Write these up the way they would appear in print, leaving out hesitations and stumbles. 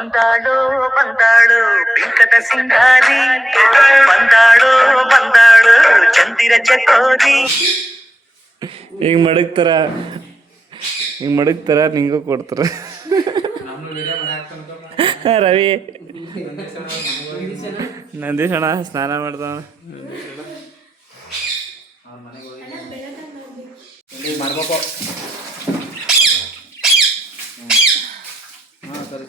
ಬಂದಾಳು ಬಂದಾಳು ಬಿಂಕದ ಸಿಂಗಾರಿ, ಬಂದಾಳು ಬಂದಾಳು ಚಂದಿರ ಚಕೋರಿ. ಈಗ ಮಡಗ್ತಾರ ನಿಂಗೂ ಕೊಡ್ತಾರ. ರವಿ ನಂದೀಶ್ ಅಣ್ಣ ಸ್ನಾನ ಮಾಡ್ತಾವ. ಮಾಡ್ಬೇಕು. ಹಾಂ ಸರಿ.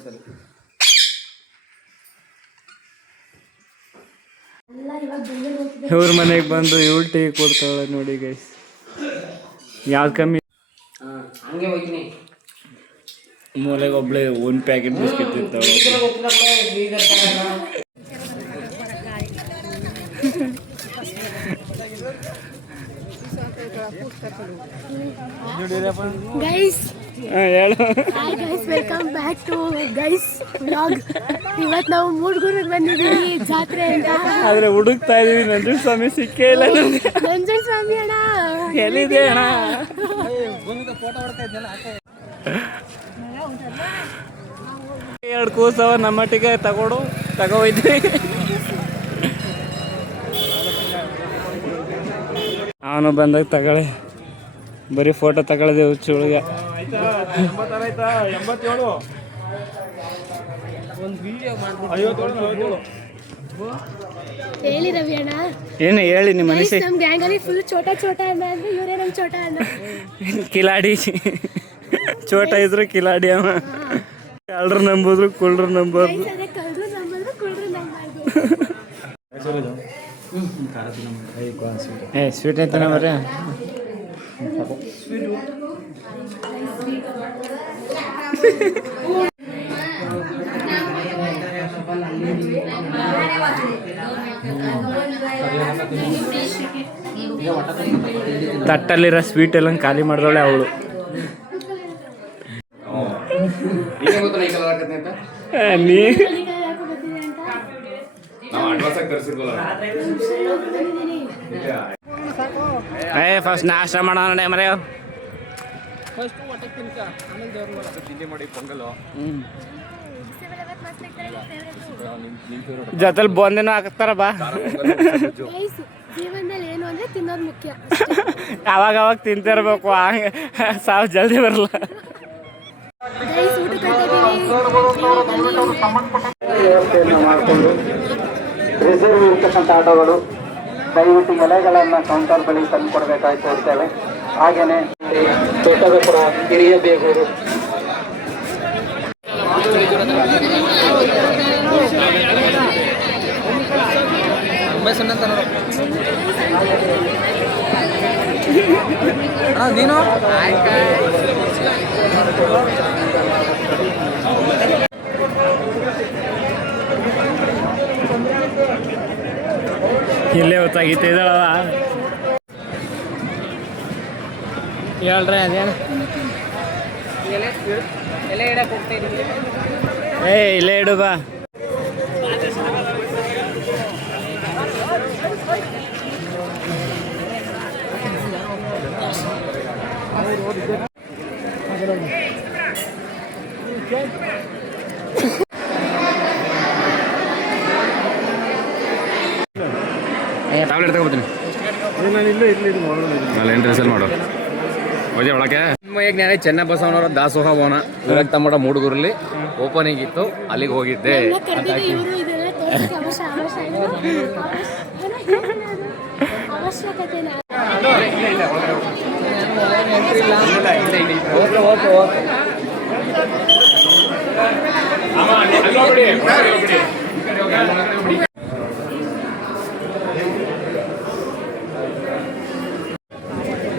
ಇವ್ರ ಮನೆಗೆ ಬಂದು ಇವಳು ಟೀ ಕೊಡ್ತಾಳೆ ನೋಡಿ ಗೈಸ್. ಯಾವ್ದು ಕಮ್ಮಿ? ಹಂಗೆ ಹೋಗ್ತೀನಿ. ಮೂಲೆಗೆ ಒಬ್ಳೆ ಒಂದು ಪ್ಯಾಕೆಟ್ ಬಿಸ್ಕೆಟ್ ತಿಂತಾಳೆ. Welcome back to guys vlog. ಇವತ್ತು ನಾವು ಮೂಡ್ಗುರಿಗೆ ಬಂದಿದ್ದೀವಿ ಜಾತ್ರೆ ಅಂತ. ಆದ್ರೆ ಹುಡುಕ್ತಾ ಇದೀವಿ, ನಂಜುಂಡ ಸ್ವಾಮಿ ಸಿಕ್ಕೇ ಇಲ್ಲ. ನಂಜುಂಡ ಸ್ವಾಮಿ ಅಣ್ಣ ಎಲ್ಲಿದೆ ಅಣ್ಣ? ಎರಡು ಕೂಸವ ನಮ್ಮಟ್ಟಿಗೆ ತಗೋಯ್ದ್ವಿ. ಅವನು ಬಂದಾಗ ತಗೊಳ್ಳಿ, ಬರೀ ಫೋಟೋ ತಗೊಳ್ಳದೆ ಹುಚ್ಚು ಹುಡುಗ. ಹೇಳಿ ರವಿ ಅಣ್ಣ, ಏನು ಹೇಳಿ ನಿಮ್ಮ ಮನುಷ್ಯ. ನಮ್ಮ ಗ್ಯಾಂಗ್ ಅಲ್ಲಿ ಫುಲ್ ಚೋಟ ಅಣ್ಣ ಅಂದ್ರೆ ಇವರೇ ನಮ್ಮ ಚೋಟ ಅಣ್ಣ. ಕಿಲಾಡಿ ಚೋಟ ಇದ್ರು ಕಿಲಾಡಿ ಅವ. ಕಳ್ರು ನಂಬೋದ್ರು ಕುಳ್ರು ನಂಬೋದು. ಸ್ವೀಟ್ ಐತನ ಬರ್ರಿ. ತಟ್ಟಲ್ಲಿರೋ ಸ್ವೀಟ್ ಎಲ್ಲ ಖಾಲಿ ಮಾಡಿದವಳೆ ಅವಳು. ಫಸ್ಟ್ ನಾಷ್ಟ ಮಾಡೋಣ ಮರ. ಜೊತೆಲಿ ಬಂದೇನೋ ಹಾಕ್ತಾರ ಬಾ. ಜೀವನದಲ್ಲಿ ಏನು ಅಂದ್ರೆ ತಿನ್ನೋದು ಮುಖ್ಯ. ಅವಾಗ ತಿಂತಿರ್ಬೇಕು, ಸಾವು ಜಲ್ದಿ ಬರಲ್ಲ. ವ್ಯವಸ್ಥೆಯನ್ನು ಮಾಡಿಕೊಂಡು ರಿಸರ್ವ್ ಇರ್ತಕ್ಕಂಥ ಆಟೋಗಳು ದಯವಿಟ್ಟು ಎಲೆಗಳನ್ನು ಕೌಂಟರ್ ಬಳಿ ತಂದು ಕೊಡಬೇಕಾಗಿ ಕೋರ್ತೇವೆ. ಹಾಗೆಯೇ ದೊಡ್ಡಬೆಪುರ, ಹಿರಿಯ ಬೇಗೂರು, ನೀನು ಇಲ್ಲೇ ಹೊತ್ತಾಗಿತ್ತು ಇದ್ದಾಳವ. ಹೇಳ್ರಿ ಅದೇನು ಇಲ್ಲೇ ಇಡು ಬಾ. ಟ್ಯಾಬ್ಲೆಟ್ ತಗೋತೀನಿ. ಏನು ಡ್ರೆಸ್ಸಲ್ಲಿ ಮಾಡೋ ಮಜೆ ಒಳಗೆ ಜ್ಞಾನ ಚೆನ್ನಬಸವನವರ ದಾಸೋಹ ಭವನ ವಿರಕ್ತ ಮಠ ಮೂಡುಗೂರಲ್ಲಿ ಓಪನಿಂಗ್ ಇತ್ತು, ಅಲ್ಲಿಗೆ ಹೋಗಿದ್ದೆ.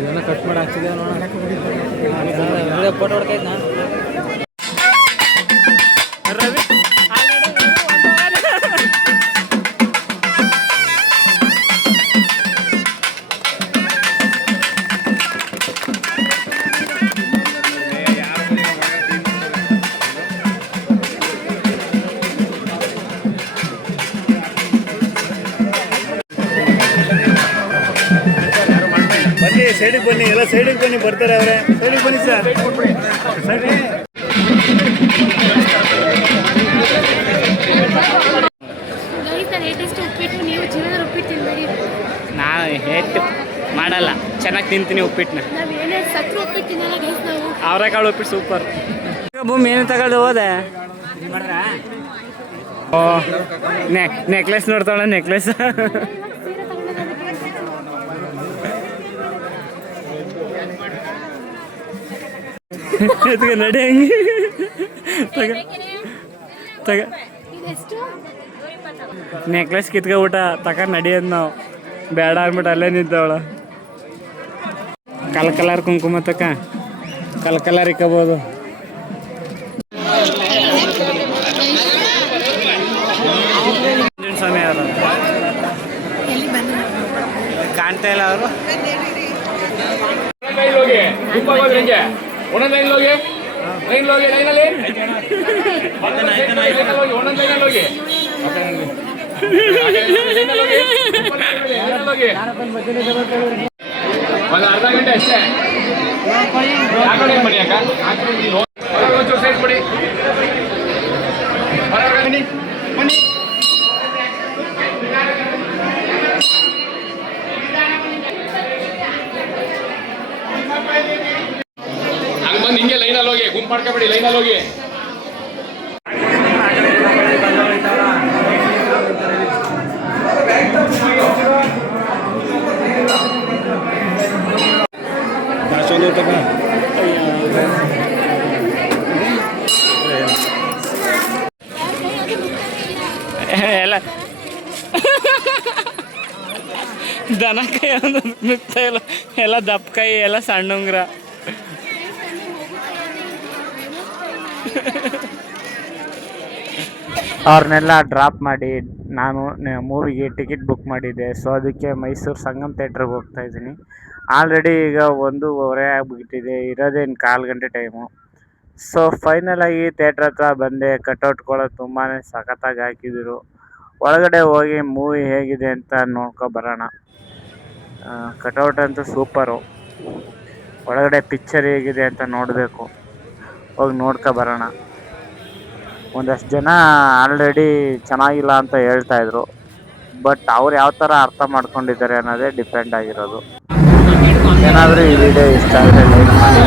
ಇದನ್ನ ಕಟ್ ಮಾಡಿ ಹಾಕ್ಸಿದೆ ಫೋಟೋ ಹೊಡ್ಕೈತ್ ನಾನು. ರವಿ ಸೈಡಿಗೆ ಬನ್ನಿ, ಎಲ್ಲ ಸೈಡಿಗೆ ಬನ್ನಿ, ಬರ್ತಾರೆ ಅವರೇ. ಸೈಡಿಗೆ ಬನ್ನಿ ಸರ್, ಸೈಡ್ ಏಟು ಮಾಡಲ್ಲ, ಚೆನ್ನಾಗಿ ತಿಂತೀನಿ ಉಪ್ಪಿಟ್ಟನ್ನ. ನಾವು ಏನೇ ಸತ್ರು ಉಪ್ಪಿಟ್ಟು ತಿನ್ನಲ್ಲ ಗೈಸ್ ನಾವು. ಅವರೆಕಾಳು ಉಪ್ಪಿಟ್ಟು ಸೂಪರ್. ಭೂಮಿ ಏನು ತಗೊಂಡು ಹೋದೆ? ಓ ನೆಕ್ಲೆಸ್ ನೋಡ್ತಾಳ, ನೆಕ್ಲೆಸ್. ಎತ್ಕ ನಡಿ ಹಂಗೆ ತಗ ಇದೆಷ್ಟು? ನೆಕ್ಲೆಸ್ ಕಿತ್ಕೊಬಿಟ್ಟ ತಗೊಂಡು ನಡಿಯೋದು ನಾವು ಬೇಡ ಅಂದ್ಬಿಟ್ಟು ಅಲ್ಲೇ ನಿಂತವಳ. ಕಲರ್ ಕುಂಕುಮ ತಕ ಕಲರ್ ಇಕ್ಕೋಬೋದು. ಸ್ವಾಮಿ ಅವರು ಎಲ್ಲಿ ಬಂದ ಕಾಣ್ತಾ ಇಲ್ಲ ಅವರು. ಒಂದು ಅರ್ಧ ಗಂಟೆ ಅಷ್ಟೇ. ಮಾಡಿ ಅಕ್ಕ ಒಂಚೂರು ಸೈಡ್ ಕೊಡಿ. ಬನ್ನಿ ಬನ್ನಿ. ಹಂಗೆ ಬಂದು ಹಿಂಗೆ ಲೈನಲ್ಲಿ ಹೋಗಿ, ಗುಂಪು ಮಾಡ್ಕೊಬೇಡಿ, ಲೈನಲ್ಲಿ ಹೋಗಿ. ಎಲ್ಲ ದನ ಕೈ ಮಿಕ್ತಾ ಇಲ್ಲ, ಎಲ್ಲ ದಪ್ಪ ಕೈ, ಎಲ್ಲ ಸಣ್ಣ ಉಂಗ್ರ. ಅವ್ರನ್ನೆಲ್ಲ ಡ್ರಾಪ್ ಮಾಡಿ ನಾನು ಮೂವಿಗೆ ಟಿಕೆಟ್ ಬುಕ್ ಮಾಡಿದ್ದೆ. ಸೊ ಅದಕ್ಕೆ ಮೈಸೂರು ಸಂಗಮ್ ಥಿಯೇಟ್ರಿಗೆ ಹೋಗ್ತಾ ಇದ್ದೀನಿ. ಆಲ್ರೆಡಿ ಈಗ 1:15 ಆಗಿಬಿಟ್ಟಿದೆ, ಇರೋದೇನು 1/4 ಗಂಟೆ ಟೈಮು. ಸೊ ಫೈನಲಾಗಿ ಥಿಯೇಟ್ರ್ ಹತ್ರ ಬಂದೆ. ಕಟೌಟ್ಗಳು ತುಂಬಾ ಸಖತ್ತಾಗಿ ಹಾಕಿದ್ರು. ಒಳಗಡೆ ಹೋಗಿ ಮೂವಿ ಹೇಗಿದೆ ಅಂತ ನೋಡ್ಕೊಬರೋಣ. ಕಟೌಟ್ ಅಂತೂ ಸೂಪರು. ಒಳಗಡೆ ಪಿಕ್ಚರ್ ಹೇಗಿದೆ ಅಂತ ನೋಡಬೇಕು, ಹೋಗಿ ನೋಡ್ಕೊಬರೋಣ. ಒಂದಷ್ಟು ಜನ ಆಲ್ರೆಡಿ ಚೆನ್ನಾಗಿಲ್ಲ ಅಂತ ಹೇಳ್ತಾಯಿದ್ರು, ಬಟ್ ಅವ್ರು ಯಾವ ಥರ ಅರ್ಥ ಮಾಡ್ಕೊಂಡಿದ್ದಾರೆ ಅನ್ನೋದೇ ಡಿಪೆಂಡ್ ಆಗಿರೋದು. ಏನಾದರೂ ಈ ವಿಡಿಯೋ ಇಷ್ಟ ಆದರೆ ಲೈಕ್ ಮಾಡಿ.